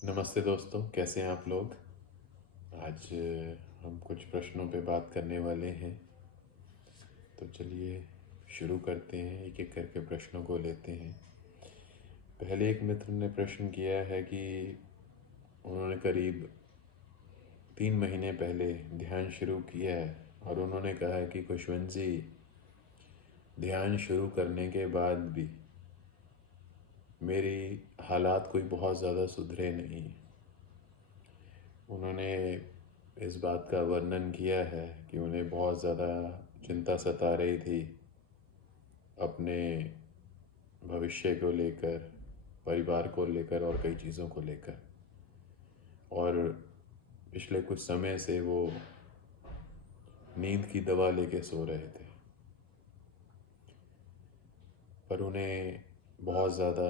नमस्ते दोस्तों, कैसे हैं आप लोग। आज हम कुछ प्रश्नों पे बात करने वाले हैं। तो चलिए शुरू करते हैं, एक एक करके प्रश्नों को लेते हैं। पहले एक मित्र ने प्रश्न किया है कि उन्होंने करीब 3 महीने पहले ध्यान शुरू किया है और उन्होंने कहा है कि खुशवंत जी, ध्यान शुरू करने के बाद भी मेरी हालात कोई बहुत ज़्यादा सुधरे नहीं। उन्होंने इस बात का वर्णन किया है कि उन्हें बहुत ज़्यादा चिंता सता रही थी अपने भविष्य को लेकर, परिवार को लेकर और कई चीज़ों को लेकर। और पिछले कुछ समय से वो नींद की दवा लेके सो रहे थे, पर उन्हें बहुत ज़्यादा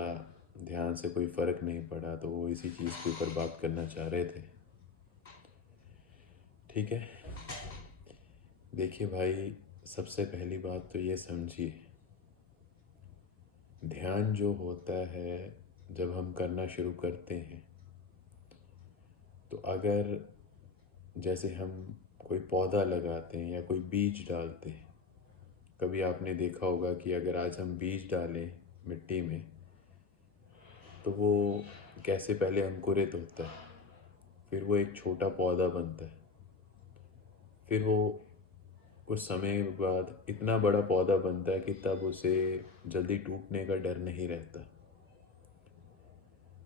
ध्यान से कोई फ़र्क नहीं पड़ा, तो वो इसी चीज़ के ऊपर बात करना चाह रहे थे। ठीक है, देखिए भाई, सबसे पहली बात तो ये समझिए, ध्यान जो होता है जब हम करना शुरू करते हैं, तो अगर जैसे हम कोई पौधा लगाते हैं या कोई बीज डालते हैं, कभी आपने देखा होगा कि अगर आज हम बीज डालें मिट्टी में तो वो कैसे पहले अंकुरित होता है, फिर वो एक छोटा पौधा बनता है, फिर वो कुछ समय बाद इतना बड़ा पौधा बनता है कि तब उसे जल्दी टूटने का डर नहीं रहता,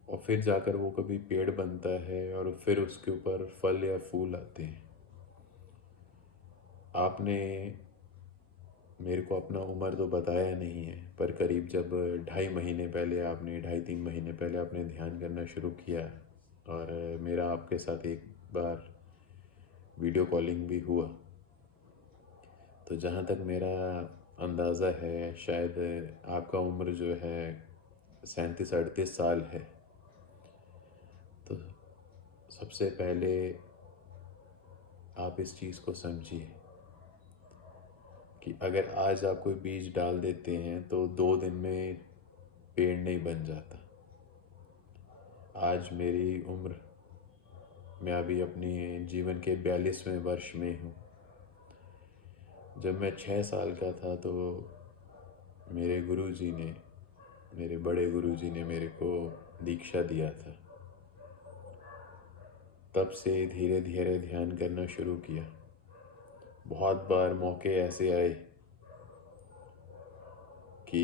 और फिर जाकर वो कभी पेड़ बनता है और फिर उसके ऊपर फल या फूल आते हैं। आपने मेरे को अपना उम्र तो बताया नहीं है, पर करीब जब 2.5 महीने पहले आपने 2.5-3 महीने पहले आपने ध्यान करना शुरू किया और मेरा आपके साथ एक बार वीडियो कॉलिंग भी हुआ, तो जहाँ तक मेरा अंदाज़ा है शायद आपका उम्र जो है 37-38 साल है। तो सबसे पहले आप इस चीज़ को समझिए कि अगर आज आप कोई बीज डाल देते हैं तो 2 दिन में पेड़ नहीं बन जाता। आज मेरी उम्र, मैं अभी अपनी जीवन के 42वें वर्ष में हूँ। जब मैं 6 साल का था तो मेरे गुरुजी ने, मेरे बड़े गुरुजी ने मेरे को दीक्षा दिया था। तब से धीरे धीरे ध्यान करना शुरू किया। बहुत बार मौके ऐसे आए कि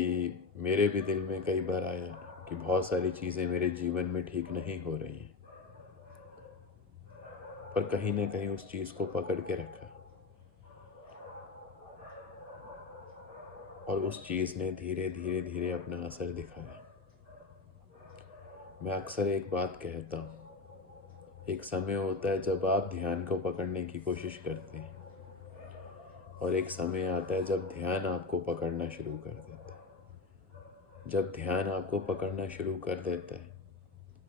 मेरे भी दिल में कई बार आया कि बहुत सारी चीज़ें मेरे जीवन में ठीक नहीं हो रही हैं, पर कहीं ना कहीं उस चीज़ को पकड़ के रखा और उस चीज़ ने धीरे धीरे धीरे अपना असर दिखाया। मैं अक्सर एक बात कहता हूँ, एक समय होता है जब आप ध्यान को पकड़ने की कोशिश करते हैं और एक समय आता है जब ध्यान आपको पकड़ना शुरू कर देता है। जब ध्यान आपको पकड़ना शुरू कर देता है,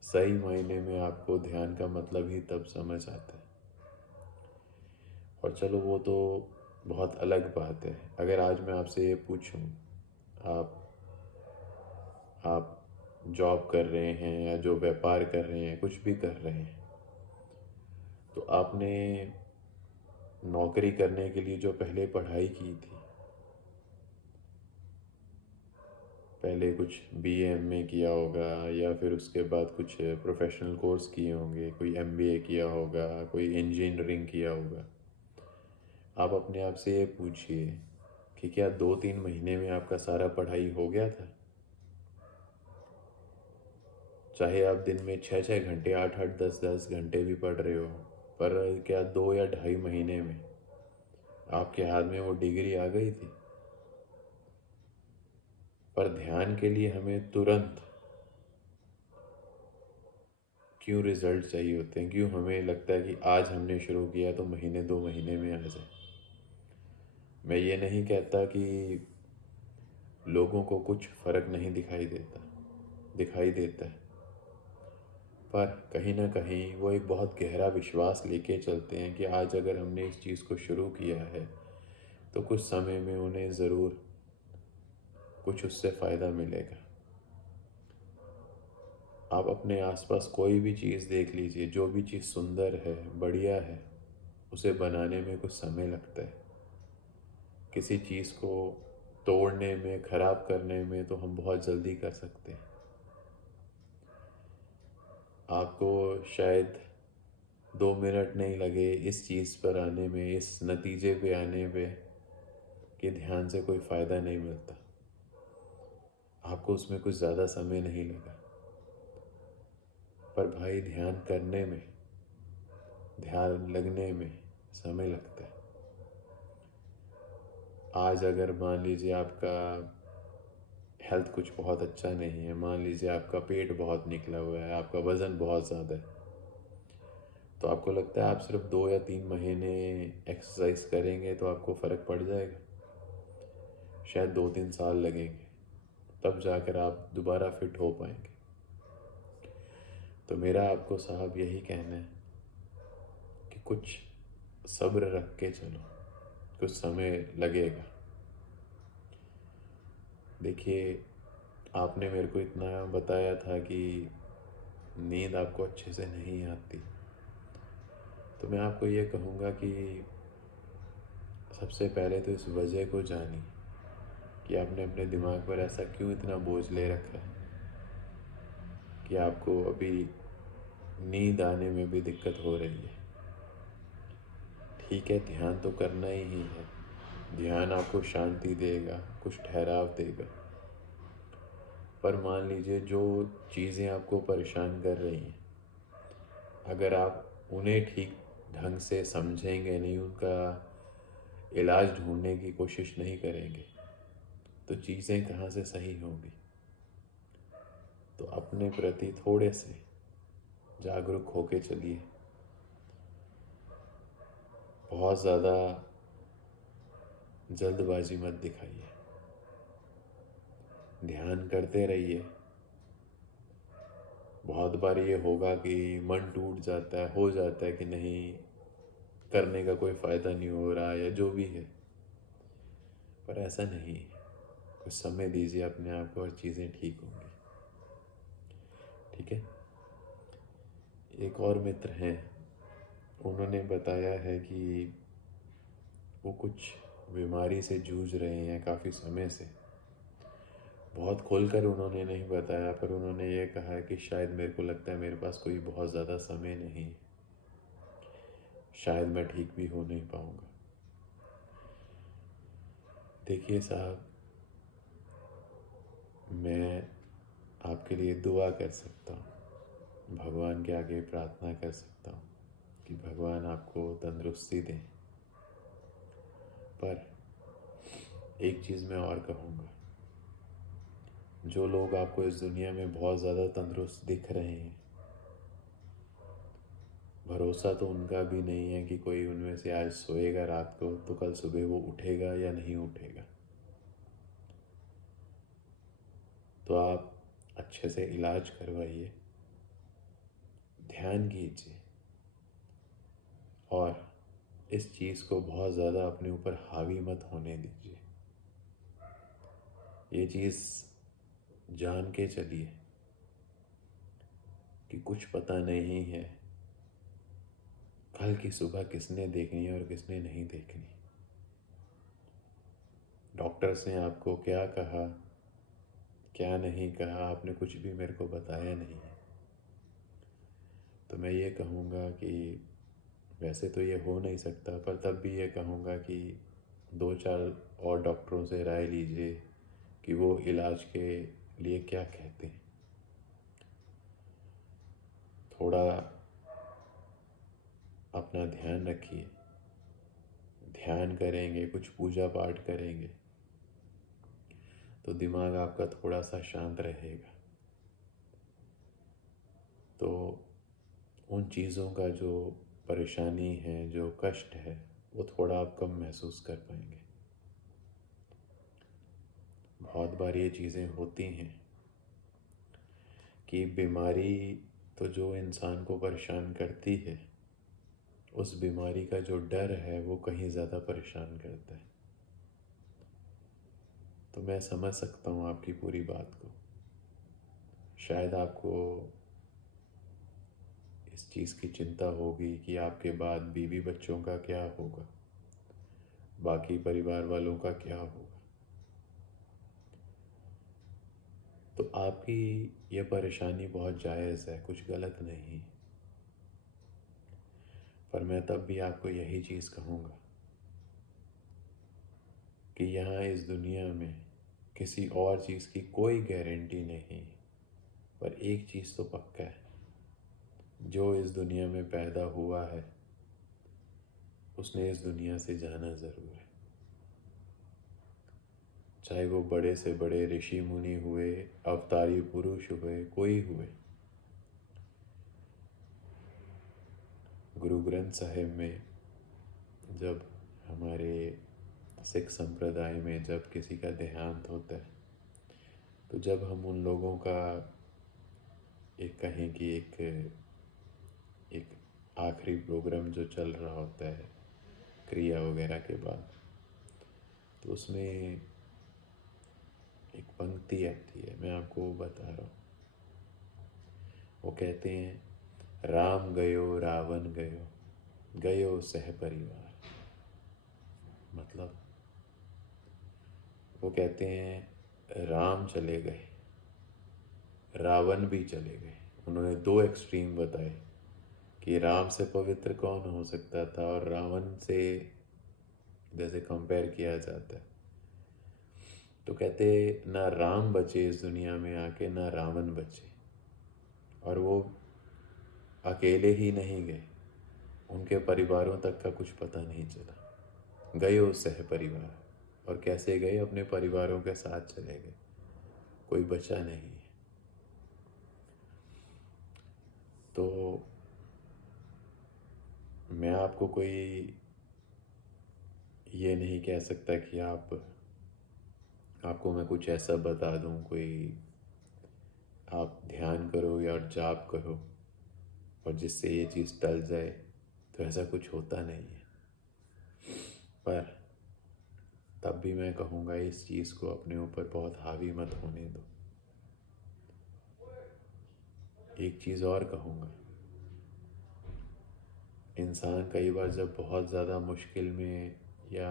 सही मायने में आपको ध्यान का मतलब ही तब समझ आता है। और चलो वो तो बहुत अलग बात है। अगर आज मैं आपसे ये पूछूं, आप आप जॉब कर रहे हैं या जो व्यापार कर रहे हैं, कुछ भी कर रहे हैं, तो आपने नौकरी करने के लिए जो पहले पढ़ाई की थी, पहले कुछ BA MA किया होगा या फिर उसके बाद कुछ प्रोफेशनल कोर्स किए होंगे, कोई MBA किया होगा, कोई इंजीनियरिंग किया होगा। आप अपने आप से ये पूछिए कि क्या 2-3 महीने में आपका सारा पढ़ाई हो गया था। चाहे आप दिन में 6-6 घंटे, 8-8, 10-10 घंटे भी पढ़ रहे हो, पर क्या 2 या 2.5 महीने में आपके हाथ में वो डिग्री आ गई थी। पर ध्यान के लिए हमें तुरंत क्यों रिजल्ट चाहिए होते हैं, क्यों हमें लगता है कि आज हमने शुरू किया तो महीने 2 महीने में आ जाए। मैं ये नहीं कहता कि लोगों को कुछ फ़र्क नहीं दिखाई देता, दिखाई देता है, पर कहीं ना कहीं वो एक बहुत गहरा विश्वास लेके चलते हैं कि आज अगर हमने इस चीज़ को शुरू किया है तो कुछ समय में उन्हें ज़रूर कुछ उससे फ़ायदा मिलेगा। आप अपने आसपास कोई भी चीज़ देख लीजिए, जो भी चीज़ सुंदर है, बढ़िया है, उसे बनाने में कुछ समय लगता है। किसी चीज़ को तोड़ने में, ख़राब करने में तो हम बहुत जल्दी कर सकते हैं। आपको शायद 2 मिनट नहीं लगे इस चीज़ पर आने में, इस नतीजे पे आने पे कि ध्यान से कोई फ़ायदा नहीं मिलता। आपको उसमें कुछ ज़्यादा समय नहीं लगा, पर भाई ध्यान करने में, ध्यान लगने में समय लगता है। आज अगर मान लीजिए आपका हेल्थ कुछ बहुत अच्छा नहीं है, मान लीजिए आपका पेट बहुत निकला हुआ है, आपका वज़न बहुत ज़्यादा है, तो आपको लगता है आप सिर्फ 2 या 3 महीने एक्सरसाइज करेंगे तो आपको फ़र्क पड़ जाएगा? शायद 2-3 साल लगेंगे, तब जाकर आप दोबारा फिट हो पाएंगे। तो मेरा आपको साहब यही कहना है कि कुछ सब्र रख के चलो, कुछ समय लगेगा। देखिए, आपने मेरे को इतना बताया था कि नींद आपको अच्छे से नहीं आती, तो मैं आपको ये कहूँगा कि सबसे पहले तो इस वजह को जानिए कि आपने अपने दिमाग पर ऐसा क्यों इतना बोझ ले रखा है कि आपको अभी नींद आने में भी दिक्कत हो रही है। ठीक है, ध्यान तो करना ही है, ध्यान आपको शांति देगा, कुछ ठहराव देगा, पर मान लीजिए जो चीज़ें आपको परेशान कर रही हैं, अगर आप उन्हें ठीक ढंग से समझेंगे नहीं, उनका इलाज ढूंढने की कोशिश नहीं करेंगे, तो चीज़ें कहाँ से सही होंगी। तो अपने प्रति थोड़े से जागरूक होके चलिए। बहुत ज़्यादा जल्दबाजी मत दिखाइए, ध्यान करते रहिए। बहुत बार ये होगा कि मन टूट जाता है, हो जाता है कि नहीं करने का कोई फ़ायदा नहीं हो रहा या जो भी है, पर ऐसा नहीं है। कुछ समय दीजिए अपने आप को और चीज़ें ठीक होंगी। ठीक है। एक और मित्र हैं, उन्होंने बताया है कि वो कुछ बीमारी से जूझ रहे हैं काफ़ी समय से। बहुत खोलकर उन्होंने नहीं बताया, पर उन्होंने ये कहा है कि शायद मेरे को लगता है मेरे पास कोई बहुत ज़्यादा समय नहीं, शायद मैं ठीक भी हो नहीं पाऊँगा। देखिए साहब, मैं आपके लिए दुआ कर सकता हूँ, भगवान के आगे प्रार्थना कर सकता हूँ कि भगवान आपको तंदुरुस्ती दें, पर एक चीज़ मैं और कहूँगा, जो लोग आपको इस दुनिया में बहुत ज़्यादा तंदुरुस्त दिख रहे हैं, भरोसा तो उनका भी नहीं है कि कोई उनमें से आज सोएगा रात को तो कल सुबह वो उठेगा या नहीं उठेगा। तो आप अच्छे से इलाज करवाइए, ध्यान कीजिए और इस चीज़ को बहुत ज़्यादा अपने ऊपर हावी मत होने दीजिए। ये चीज़ जान के चलिए कि कुछ पता नहीं है कल की सुबह किसने देखनी है और किसने नहीं देखनी। डॉक्टर्स ने आपको क्या कहा, क्या नहीं कहा, आपने कुछ भी मेरे को बताया नहीं है। तो मैं ये कहूँगा कि वैसे तो ये हो नहीं सकता, पर तब भी ये कहूँगा कि 2-4 और डॉक्टरों से राय लीजिए कि वो इलाज के लिए क्या कहते हैं। थोड़ा अपना ध्यान रखिए, ध्यान करेंगे, कुछ पूजा पाठ करेंगे तो दिमाग आपका थोड़ा सा शांत रहेगा, तो उन चीज़ों का जो परेशानी है, जो कष्ट है, वो थोड़ा आप कम महसूस कर पाएंगे। बहुत बार ये चीज़ें होती हैं कि बीमारी तो जो इंसान को परेशान करती है, उस बीमारी का जो डर है वो कहीं ज़्यादा परेशान करता है। तो मैं समझ सकता हूँ आपकी पूरी बात को। शायद आपको इस चीज़ की चिंता होगी कि आपके बाद बीवी बच्चों का क्या होगा, बाकी परिवार वालों का क्या होगा। तो आपकी यह परेशानी बहुत जायज़ है, कुछ गलत नहीं। पर मैं तब भी आपको यही चीज़ कहूँगा कि यहाँ इस दुनिया में किसी और चीज़ की कोई गारंटी नहीं, पर एक चीज़ तो पक्का है, जो इस दुनिया में पैदा हुआ है उसने इस दुनिया से जाना ज़रूर है। चाहे वो बड़े से बड़े ऋषि मुनि हुए, अवतारी पुरुष हुए, कोई हुए। गुरु ग्रंथ साहिब में जब हमारे सिख संप्रदाय में जब किसी का देहांत होता है, तो जब हम उन लोगों का एक कहें कि एक आखिरी प्रोग्राम जो चल रहा होता है क्रिया वगैरह के बाद, तो उसमें एक पंक्ति आती है, मैं आपको वो बता रहा हूँ। वो कहते हैं, राम गयो रावण गयो, गयो सह परिवार। मतलब वो कहते हैं राम चले गए, रावण भी चले गए। उन्होंने दो एक्सट्रीम बताए कि राम से पवित्र कौन हो सकता था, और रावण से जैसे कंपेयर किया जाता है। तो कहते ना राम बचे इस दुनिया में आके, ना रावण बचे। और वो अकेले ही नहीं गए, उनके परिवारों तक का कुछ पता नहीं चला। गए उस सह परिवार, और कैसे गए, अपने परिवारों के साथ चले गए, कोई बचा नहीं। तो मैं आपको कोई ये नहीं कह सकता कि आपको मैं कुछ ऐसा बता दूं, कोई आप ध्यान करो या जाप करो और जिससे ये चीज़ टल जाए, तो ऐसा कुछ होता नहीं है। पर तब भी मैं कहूँगा इस चीज़ को अपने ऊपर बहुत हावी मत होने दो। एक चीज़ और कहूँगा, इंसान कई बार जब बहुत ज़्यादा मुश्किल में या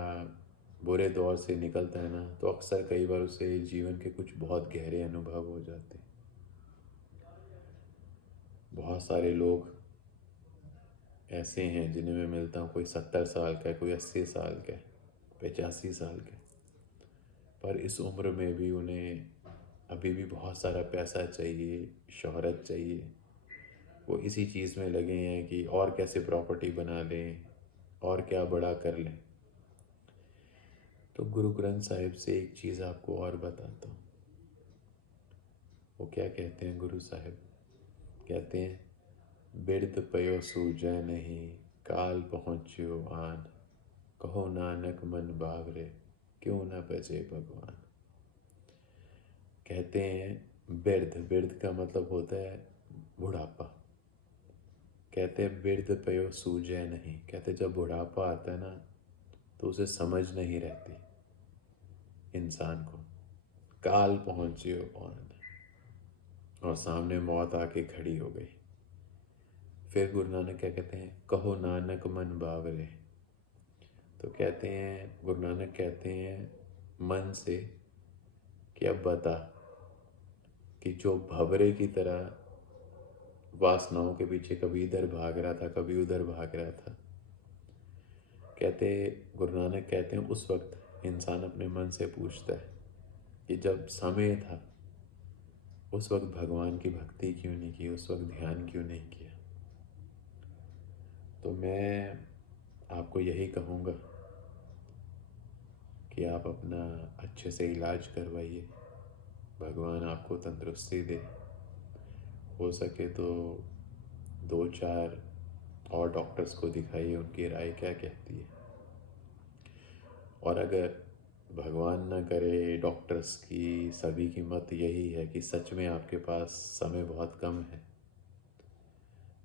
बुरे दौर से निकलता है ना, तो अक्सर कई बार उसे जीवन के कुछ बहुत गहरे अनुभव हो जाते हैं। बहुत सारे लोग ऐसे हैं जिन्हें मैं मिलता हूँ, कोई 70 साल का है, कोई 80 साल का है, 85 साल का है, पर इस उम्र में भी उन्हें अभी भी बहुत सारा पैसा चाहिए, शोहरत चाहिए। वो इसी चीज़ में लगे हैं कि और कैसे प्रॉपर्टी बना लें और क्या बड़ा कर लें। तो गुरु ग्रंथ साहिब से एक चीज़ आपको और बताता हूँ। वो क्या कहते हैं गुरु साहिब? कहते हैं, बिरद पयो सूझै नहीं, काल पहुँच्यो आन, कहो नानक मन बावरे, क्यों न बजे भगवान। कहते हैं बिरद, बिरद का मतलब होता है बुढ़ापा। कहते हैं बिरद पयो सूझै नहीं, कहते जब बुढ़ापा आता है ना, तो उसे समझ नहीं रहती इंसान को। काल पहुँचियो आन, और सामने मौत आके खड़ी हो गई। फिर गुरु नानक क्या कहते हैं, कहो नानक मन बावरे। तो कहते हैं, गुरु नानक कहते हैं मन से कि अब बता, कि जो भंवरे की तरह वासनाओं के पीछे कभी इधर भाग रहा था, कभी उधर भाग रहा था। कहते, गुरु नानक कहते हैं उस वक्त इंसान अपने मन से पूछता है कि जब समय था उस वक्त भगवान की भक्ति क्यों नहीं की, उस वक्त ध्यान क्यों नहीं किया। तो मैं आपको यही कहूँगा कि आप अपना अच्छे से इलाज करवाइए, भगवान आपको तंदुरुस्ती दे। हो सके तो 2-4 और डॉक्टर्स को दिखाइए, उनकी राय क्या कहती है। और अगर भगवान ना करे, डॉक्टर्स की सभी की मत यही है कि सच में आपके पास समय बहुत कम है,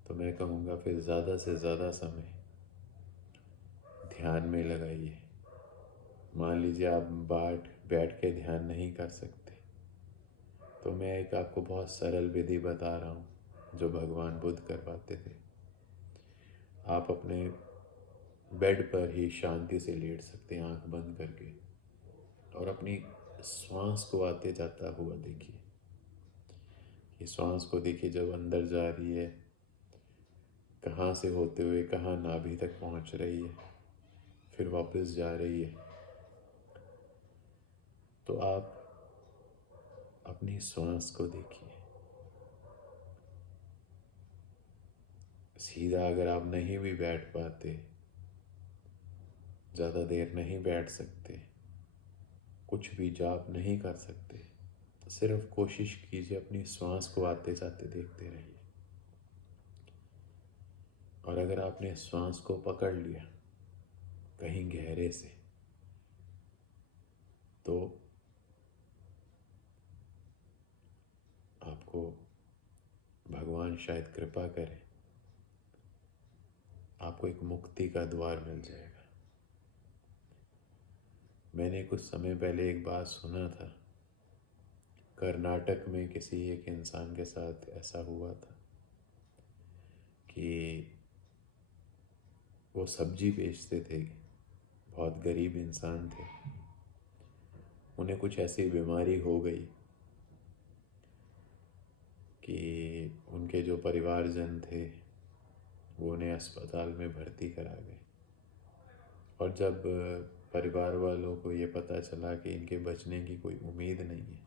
तो मैं कहूँगा फिर ज़्यादा से ज़्यादा समय ध्यान में लगाइए। मान लीजिए आप बैठ के ध्यान नहीं कर सकते, तो मैं एक आपको बहुत सरल विधि बता रहा हूँ जो भगवान बुद्ध करवाते थे। आप अपने बेड पर ही शांति से लेट सकते हैं आंख बंद करके, और अपनी श्वास को आते जाता हुआ देखिए। ये श्वास को देखिए जब अंदर जा रही है, कहाँ से होते हुए कहाँ नाभि तक पहुँच रही है, फिर वापस जा रही है। तो आप अपनी श्वास को देखिए। सीधा अगर आप नहीं भी बैठ पाते, ज़्यादा देर नहीं बैठ सकते, कुछ भी जाप नहीं कर सकते, तो सिर्फ कोशिश कीजिए अपनी श्वास को आते जाते देखते रहिए। और अगर आपने श्वास को पकड़ लिया कहीं गहरे से, तो आपको भगवान शायद कृपा करे, आपको एक मुक्ति का द्वार मिल जाएगा। मैंने कुछ समय पहले एक बात सुना था, कर्नाटक में किसी एक इंसान के साथ ऐसा हुआ था कि वो सब्जी बेचते थे, बहुत गरीब इंसान थे। उन्हें कुछ ऐसी बीमारी हो गई कि उनके जो परिवारजन थे वो उन्हें अस्पताल में भर्ती करा गए। और जब परिवार वालों को ये पता चला कि इनके बचने की कोई उम्मीद नहीं है,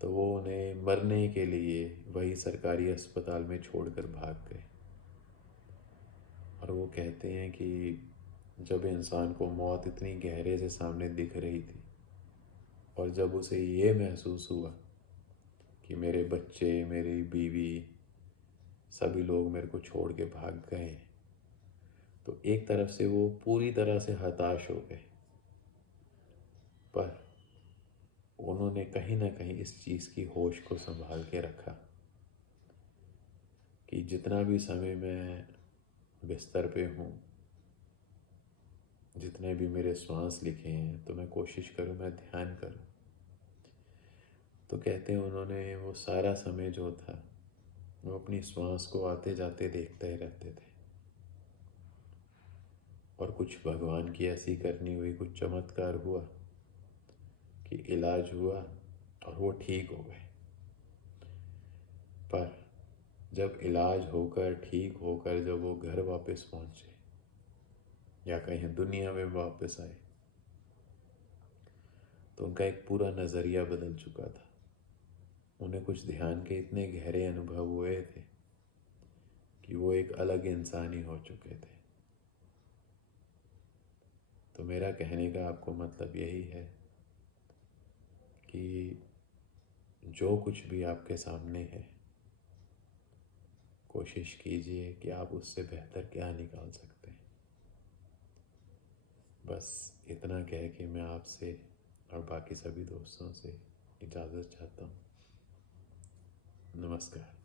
तो वो उन्हें मरने के लिए वही सरकारी अस्पताल में छोड़कर भाग गए। और वो कहते हैं कि जब इंसान को मौत इतनी गहरे से सामने दिख रही थी, और जब उसे ये महसूस हुआ कि मेरे बच्चे, मेरी बीवी, सभी लोग मेरे को छोड़ के भाग गए, तो एक तरफ से वो पूरी तरह से हताश हो गए। पर उन्होंने कहीं ना कहीं इस चीज़ की होश को संभाल के रखा कि जितना भी समय मैं बिस्तर पे हूँ, जितने भी मेरे श्वास लिखे हैं, तो मैं कोशिश करूँ मैं ध्यान करूँ। तो कहते हैं उन्होंने वो सारा समय जो था वो अपनी श्वास को आते जाते देखते ही रहते थे। और कुछ भगवान की ऐसी करनी हुई, कुछ चमत्कार हुआ कि इलाज हुआ और वो ठीक हो गए। पर जब इलाज होकर ठीक होकर जब वो घर वापस पहुँचे या कहीं दुनिया में वापस आए, तो उनका एक पूरा नज़रिया बदल चुका था। उन्हें कुछ ध्यान के इतने गहरे अनुभव हुए थे कि वो एक अलग इंसान ही हो चुके थे। तो मेरा कहने का आपको मतलब यही है कि जो कुछ भी आपके सामने है, कोशिश कीजिए कि आप उससे बेहतर क्या निकाल सकते हैं। बस इतना कह के मैं आपसे और बाकी सभी दोस्तों से इजाज़त चाहता हूँ। नमस्कार।